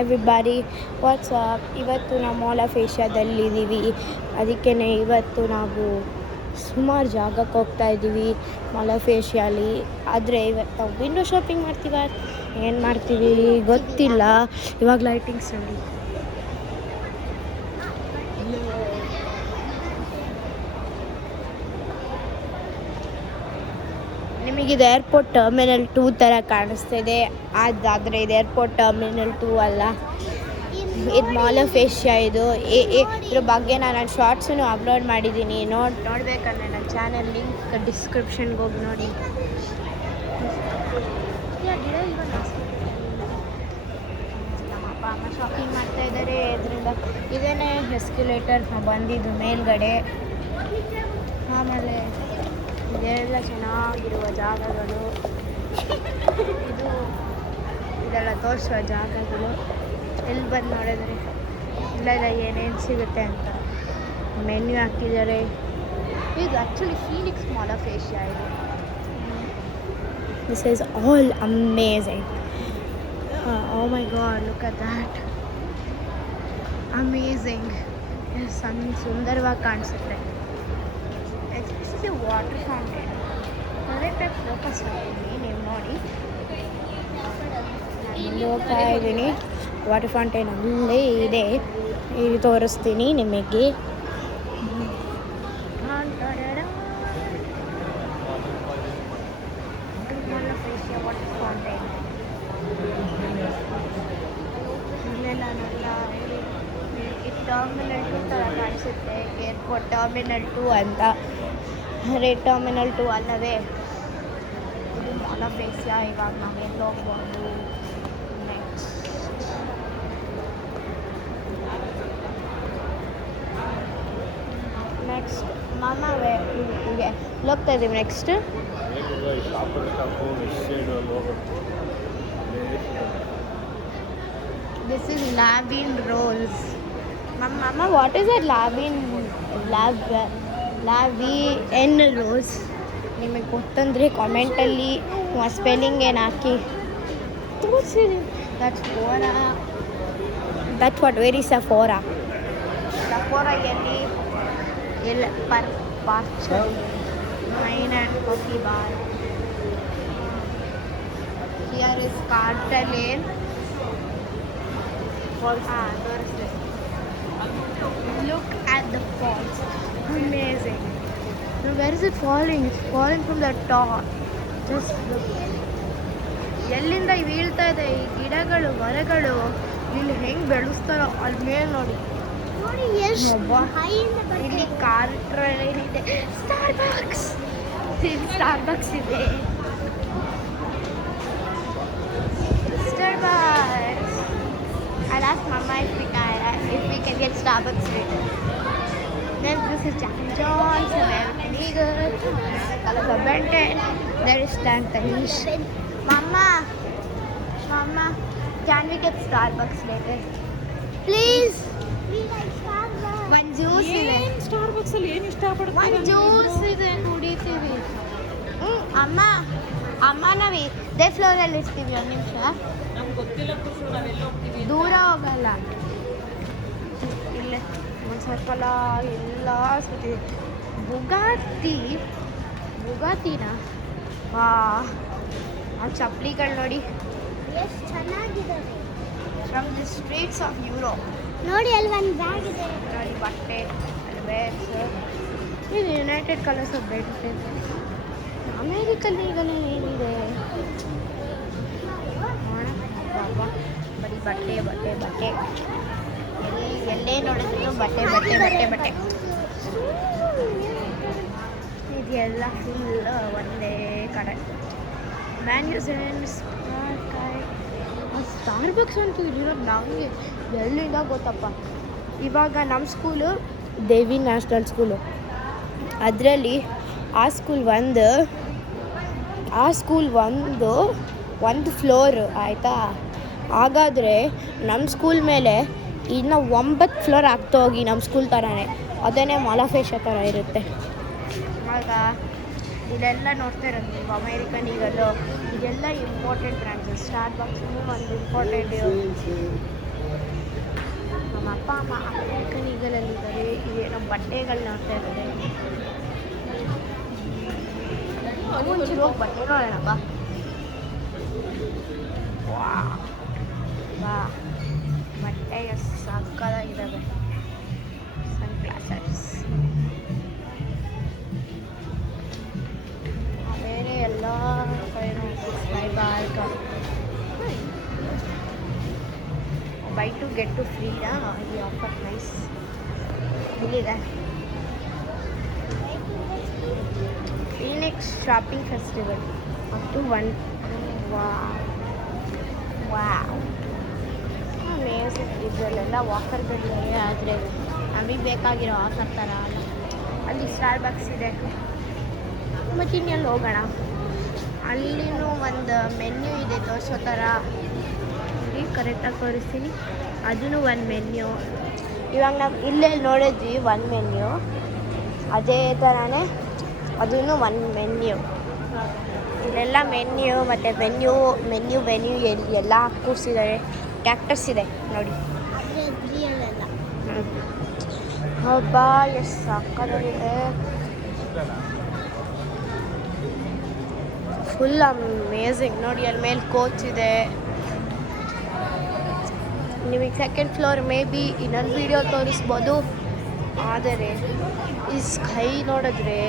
Everybody WhatsApp. ಇವತ್ತು ನಾವು mall of ಏಷ್ಯಾದಲ್ಲಿದ್ದೀವಿ. ಅದಕ್ಕೇ ಇವತ್ತು ನಾವು ಸುಮಾರು ಜಾಗಕ್ಕೆ ಹೋಗ್ತಾ ಇದ್ದೀವಿ ಮಾಲ್ ಆಫ್ ಏಷ್ಯಾಲಿ. ಆದರೆ ಇವತ್ತು ನಾವು ವಿಂಡೋ ಶಾಪಿಂಗ್ ಮಾಡ್ತೀವ, ಏನು ಮಾಡ್ತೀವಿ ಗೊತ್ತಿಲ್ಲ. ಇವಾಗ ಲೈಟಿಂಗ್ಸ್ ನೋಡಿ. ನಿಮಗಿದು ಏರ್ಪೋರ್ಟ್ ಟರ್ಮಿನಲ್ 2 ಥರ ಕಾಣಿಸ್ತಿದೆ, ಆದರೆ ಇದು ಏರ್ಪೋರ್ಟ್ ಟರ್ಮಿನಲ್ 2 ಅಲ್ಲ, ಇದು ಮಾಲ್ ಆಫ್ ಏಷ್ಯಾ. ಇದು ಇದ್ರ ಬಗ್ಗೆ ನಾನು ಶಾರ್ಟ್ಸನ್ನು ಅಪ್ಲೋಡ್ ಮಾಡಿದ್ದೀನಿ. ನೋಡಬೇಕಂದ್ರೆ ನನ್ನ ಚಾನಲ್ ಲಿಂಕ್ ಡಿಸ್ಕ್ರಿಪ್ಷನ್ಗೆ ಹೋಗಿ ನೋಡಿ. ನಮ್ಮ ಅಪ್ಪ ಅಮ್ಮ ಶಾಪಿಂಗ್ ಮಾಡ್ತಾ ಇದ್ದಾರೆ. ಇದರಿಂದ ಇದೇನೇ ಎಸ್ಕಲೇಟರ್ ಬಂದಿದ್ದು ಮೇಲ್ಗಡೆ. ಆಮೇಲೆ ಇದೆಲ್ಲ ಚೆನ್ನಾಗಿರುವ ಜಾಗಗಳು, ಇದೆಲ್ಲ ತೋರಿಸುವ ಜಾಗಗಳು. ಎಲ್ಲಿ ಬಂದು ನೋಡಿದ್ರೆ ಇಲ್ಲೆಲ್ಲ ಏನೇನು ಸಿಗುತ್ತೆ ಅಂತ ಮೆನ್ಯೂ ಹಾಕಿದ್ದಾರೆ. ಇದು actually Phoenix mall of Asia. ಇದು this is all amazing. Oh my god, look at that, amazing. ಸುಂದರವಾಗಿ ಕಾಣಿಸುತ್ತೆ. ಎಸ್ಪೆಷಲಿ ವಾಟರ್ ಫೌಂಟೇನ್ ಕರೆಕ್ಟಾಗಿ ಫೋಕಸ್ ಮಾಡ್ತೀನಿ. ನೀವು ನೋಡಿ, ನಾನು ಹೋಗ್ತಾ ಇದ್ದೀನಿ. ವಾಟರ್ ಫೌಂಟೇನ್ ಅಲ್ಲೇ ಇದೆ, ಇದು ತೋರಿಸ್ತೀನಿ ನಿಮಗೆ. ವಾಟರ್ ಫೌಂಟೇನ್ ಇಲ್ಲೆಲ್ಲ ಟರ್ಮಿನಲ್ 2 ಥರ ಕಾಣಿಸುತ್ತೆ. ಏರ್ಪೋರ್ಟ್ ಟರ್ಮಿನಲ್ 2 ಅಂತ. ಟರ್ಮಿನಲ್ 2 ಅಲ್ಲವೇ ಇದು ಮಾಲ್ ಆಫ್ ಏಷ್ಯಾ. ಇವಾಗ ನಾವೆಲ್ಲ ಹೋಗ್ಬೋದು. ನೆಕ್ಸ್ಟ್ ಮಾಮ ಹೋಗ್ತಾ ಇದ್ದೀವಿ. Next this is Lavian rolls. Mama, what is it? Lavian rose. ನಿಮಗೆ ಗೊತ್ತಂದರೆ ಕಾಮೆಂಟಲ್ಲಿ ಸ್ಪೆಲ್ಲಿಂಗ್ ಏನು ಹಾಕಿ ತೋರಿಸಿರಿ. That's what where is Sephora ಎಲ್ಲಿ ಪಾರ್ಚರ್ main and coffee bar. Here is ಕಾರ್ಟಲೇನ್. ತೋರಿಸ್ಲಿ. Look at the falls. Amazing. Now where is it falling? It's falling from the top. Just look. ಎಲ್ಲಿಂದ ಬೀಳ್ತಾ ಇದೆ ಈ ಗಿಡಗಳು, ಮರಗಳು. ಇಲ್ಲಿ ಹೆಂಗೆ ಬೆಳೆಸ್ತಾರೋ ಅಲ್ಲಿ ಮೇಲೆ ನೋಡಿ. ಇಲ್ಲಿ ಕಾರ್ ಟ್ರೈನ್ ಇದೆ. ಸ್ಟಾರ್ಬಕ್ಸ್ ಇದೆ. Starbucks. I'll ask Mama if we can get Starbucks later. Then this is Jack and John's, American Eagle, Colors of Ben 10. There is Stan Tanish. Mama, can we get Starbucks later? Please. We like Starbucks. One juice ಇದೆ. Starbucks ಅಲ್ಲಿ ಏನು ಇಷ್ಟಪಡ್ತೀರಾ? One juice ಇದೆ ಕುಡಿತೀವಿ. ಅಮ್ಮ ನಾವೇ ಇದೇ ಫ್ಲೋರಲ್ಲಿ ಇರ್ತೀವಿ. ಒಂದು ನಿಮಿಷ, ನಮ್ಗೆ ಗೊತ್ತಿಲ್ಲ ಖುಷಿ, ನಾವೆಲ್ಲ ಹೋಗ್ತೀವಿ. ದೂರ ಹೋಗಲ್ಲ. ಇಲ್ಲೇ ಒಂದು ಸರ್ಕಲ ಎಲ್ಲ ಸುತ್ತಿ. ಬುಗಾತಿನ ಆ ಚಪ್ಪಲಿಗಳು ನೋಡಿ ಎಷ್ಟು ಚೆನ್ನಾಗಿದ್ದಾವೆ. From the streets of Europe. ನೋಡಿ ಅಲ್ಲಿ ಒಂದು ಬ್ಯಾಗ್ ಇದೆ ನೋಡಿ. ಬಟ್ಟೆ ಅಲ್ಲಿ ಬ್ಯಾಗ್ಸ್. ಇದು ಯುನೈಟೆಡ್ ಕಲರ್ಸ್ ಆಫ್ ಬೆಡ್. ಅಮೇರಿಕಲ್ಲಿ ಈಗಲೇ ಏನಿದೆ ಬರೀ ಬಟ್ಟೆ. ಎಲ್ಲೇ ನೋಡಿದ್ರು ಬಟ್ಟೆ. ಇದೆಲ್ಲ ಫುಲ್ ಒಂದೇ ಕಡೆ. ಸ್ಟಾರ್ಬಕ್ಸ್ ಅಂತೂ ಇಲ್ಲಿರೋದು ನಮಗೆ ಎಲ್ಲಿಂದ ಗೊತ್ತಪ್ಪ. ಇವಾಗ ನಮ್ಮ ಸ್ಕೂಲು ದೇವಿ ನ್ಯಾಷನಲ್ ಸ್ಕೂಲು. ಅದರಲ್ಲಿ ಆ ಸ್ಕೂಲ್ ಒಂದು ಫ್ಲೋರ್ ಆಯಿತಾ. ಹಾಗಾದರೆ ನಮ್ಮ ಸ್ಕೂಲ್ ಮೇಲೆ ಇನ್ನು 9 ಫ್ಲೋರ್ ಆಗ್ತಾ ಹೋಗಿ ನಮ್ಮ ಸ್ಕೂಲ್ ಥರನೇ ಅದೇನೇ ಮಾಲ್ ಆಫ್ ಏಷ್ಯಾ ಥರ ಇರುತ್ತೆ. ಆಗ ಇದೆಲ್ಲ ನೋಡ್ತಾ ಇರೋದು ನೀವು. ಅಮೇರಿಕನ್ ಈಗಲ್ಲು ಇದೆಲ್ಲ ಇಂಪಾರ್ಟೆಂಟ್ ಬ್ರ್ಯಾಂಡ್ಸು. ಸ್ಟಾರ್ಬಕ್ಸ್ ಒಂದು ಇಂಪಾರ್ಟೆಂಟ್ ನಮ್ಮ ಅಪ್ಪ ಅಮ್ಮ ಅಮೆರಿಕನ್ ಈಗಲಲ್ಲಿದ್ದಾರೆ. ಇವೇನೋ ಬಟ್ಟೆಗಳು ನೋಡ್ತಾ ಇದ್ದಾರೆ. ಒಂಚೂರು ಹೋಗಿ ಬಟ್ಟೆ ನೋಡೋಣ ಬಾ. ವಾ ಬಟ್ಟೆಗೆ ಸಾಕಾಗಿದ್ದಾವೆ. ಸನ್ ಗ್ಲಾಸಸ್ ಬೇರೆ ಎಲ್ಲ ಕಡೆನೂ ಬೈ ಟು ಗೆಟ್ ಟು ಫ್ರೀನಾ ಈ ಆಫರ್ ನೈಸ್. ಇಲ್ಲಿದೆ Phoenix shopping festival up to 1. Wow amazing. ಇದರಲ್ಲೆಲ್ಲ ಆಫರ್ಗಳಿವೆ, ಆದರೆ ನಮಗೆ ಬೇಕಾಗಿರೋ ಆಫರ್ ಥರ ಅಲ್ಲ. ಅಲ್ಲಿ ಸ್ಟಾರ್ಬಕ್ಸ್ ಇದೆ ಮತ್ತು ಇನ್ನೆಲ್ಲಿ ಹೋಗೋಣ. ಅಲ್ಲಿನೂ ಒಂದು ಮೆನ್ಯೂ ಇದೆ ತೋರಿಸೋ ಥರ. ಇಲ್ಲಿ ಕರೆಕ್ಟಾಗಿ ತೋರಿಸ್ತೀನಿ. ಅದೂ ಒಂದು ಮೆನ್ಯೂ. ಇವಾಗ ನಾವು ಇಲ್ಲೆಲ್ಲಿ ನೋಡಿದ್ವಿ ಒಂದು ಮೆನ್ಯೂ, ಅದೇ ಥರನೇ ಅದೂ ಒಂದು ಮೆನ್ಯೂ. ಇಲ್ಲೆಲ್ಲ ಮೆನ್ಯೂ ಮತ್ತು ಮೆನ್ಯೂ ಎಲ್ಲ ಕೂರಿಸಿದ್ದಾರೆ. ಕ್ಯಾಕ್ಟಸ್ ಇದೆ ನೋಡಿ. ಹಬ್ಬಾ ಎಷ್ಟು ಸಾಕಾಗಿದೆ. ಫುಲ್ ಅಮೇಝಿಂಗ್ ನೋಡಿ. ಅಲ್ಲಿ ಮೇಲೆ ಕೋಚ್ ಇದೆ. ನಿಮಗೆ ಸೆಕೆಂಡ್ ಫ್ಲೋರ್ ಮೇ ಬಿ ಇನ್ನೊಂದು ವೀಡಿಯೋ ತೋರಿಸ್ಬೋದು. ಆದರೆ ಈ ಸ್ಕೈ ನೋಡಿದ್ರೆ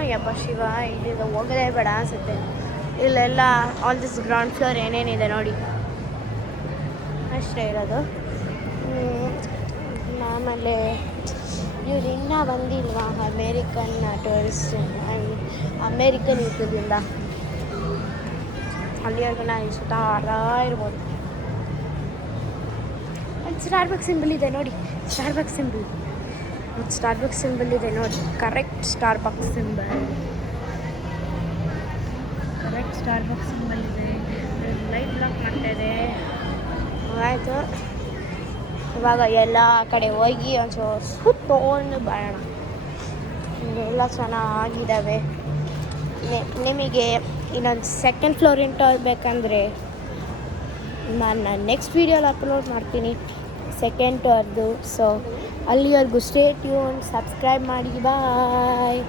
ಅಯ್ಯಪ್ಪ ಶಿವ, ಇಲ್ಲಿಂದ ಹೋಗೋದೇ ಬೇಡ ಅನಿಸುತ್ತೆ. ಇಲ್ಲೆಲ್ಲ ಆಲ್ ದಿಸ್ ಗ್ರೌಂಡ್ ಫ್ಲೋರ್ ಏನೇನಿದೆ ನೋಡಿ ಅಷ್ಟೇ ಇರೋದು. ಆಮೇಲೆ ಇವ್ರು ಇನ್ನೂ ಬಂದಿಲ್ವಾ ಅಮೇರಿಕನ್ ಟೂರಿಸ್ಟ್, ಅಮೇರಿಕನ್ ಯುದ್ಧದಿಂದ ಅಲ್ಲಿವರೆಗೂ ನಾನು ಸುತ್ತಾ ಇರ್ಬೋದು. ಒಂದು ಸ್ಟಾರ್ಬಕ್ಸ್ ಸಿಂಬಲ್ ಇದೆ ನೋಡಿ. ಸ್ಟಾರ್ಬಕ್ಸ್ ಸಿಂಬಲ್ ಇದೆ ನೋಡಿ. ಕರೆಕ್ಟ್ ಸ್ಟಾರ್ಬಕ್ಸ್ ಸಿಂಬಲ್ ಇದೆ. ಲೈಟ್ ಬ್ಲಾಕ್ ಮಾಡ್ತಾಯಿದೆ. ಆಯಿತು, ಇವಾಗ ಎಲ್ಲ ಕಡೆ ಹೋಗಿ ಒಂಚೂರು ಸುತ್ತಕೊಂಡು ಬರೋಣ. ಎಲ್ಲ ಚೆನ್ನಾಗಿದ್ದಾವೆ. ನಿಮಗೆ ಇನ್ನೊಂದು ಸೆಕೆಂಡ್ ಫ್ಲೋರ್ ಬೇಕಂದರೆ ನಾನು ನೆಕ್ಸ್ಟ್ ವೀಡಿಯೋಲಿ ಅಪ್ಲೋಡ್ ಮಾಡ್ತೀನಿ ಸೆಕೆಂಡ್ ಫ್ಲೋರ್ದು. ಸೊ ಅಲ್ಲಿವರೆಗೂ ಸ್ಟೇ ಟ್ಯೂನ್, ಸಬ್ಸ್ಕ್ರೈಬ್ ಮಾಡಿ. ಬಾಯ್.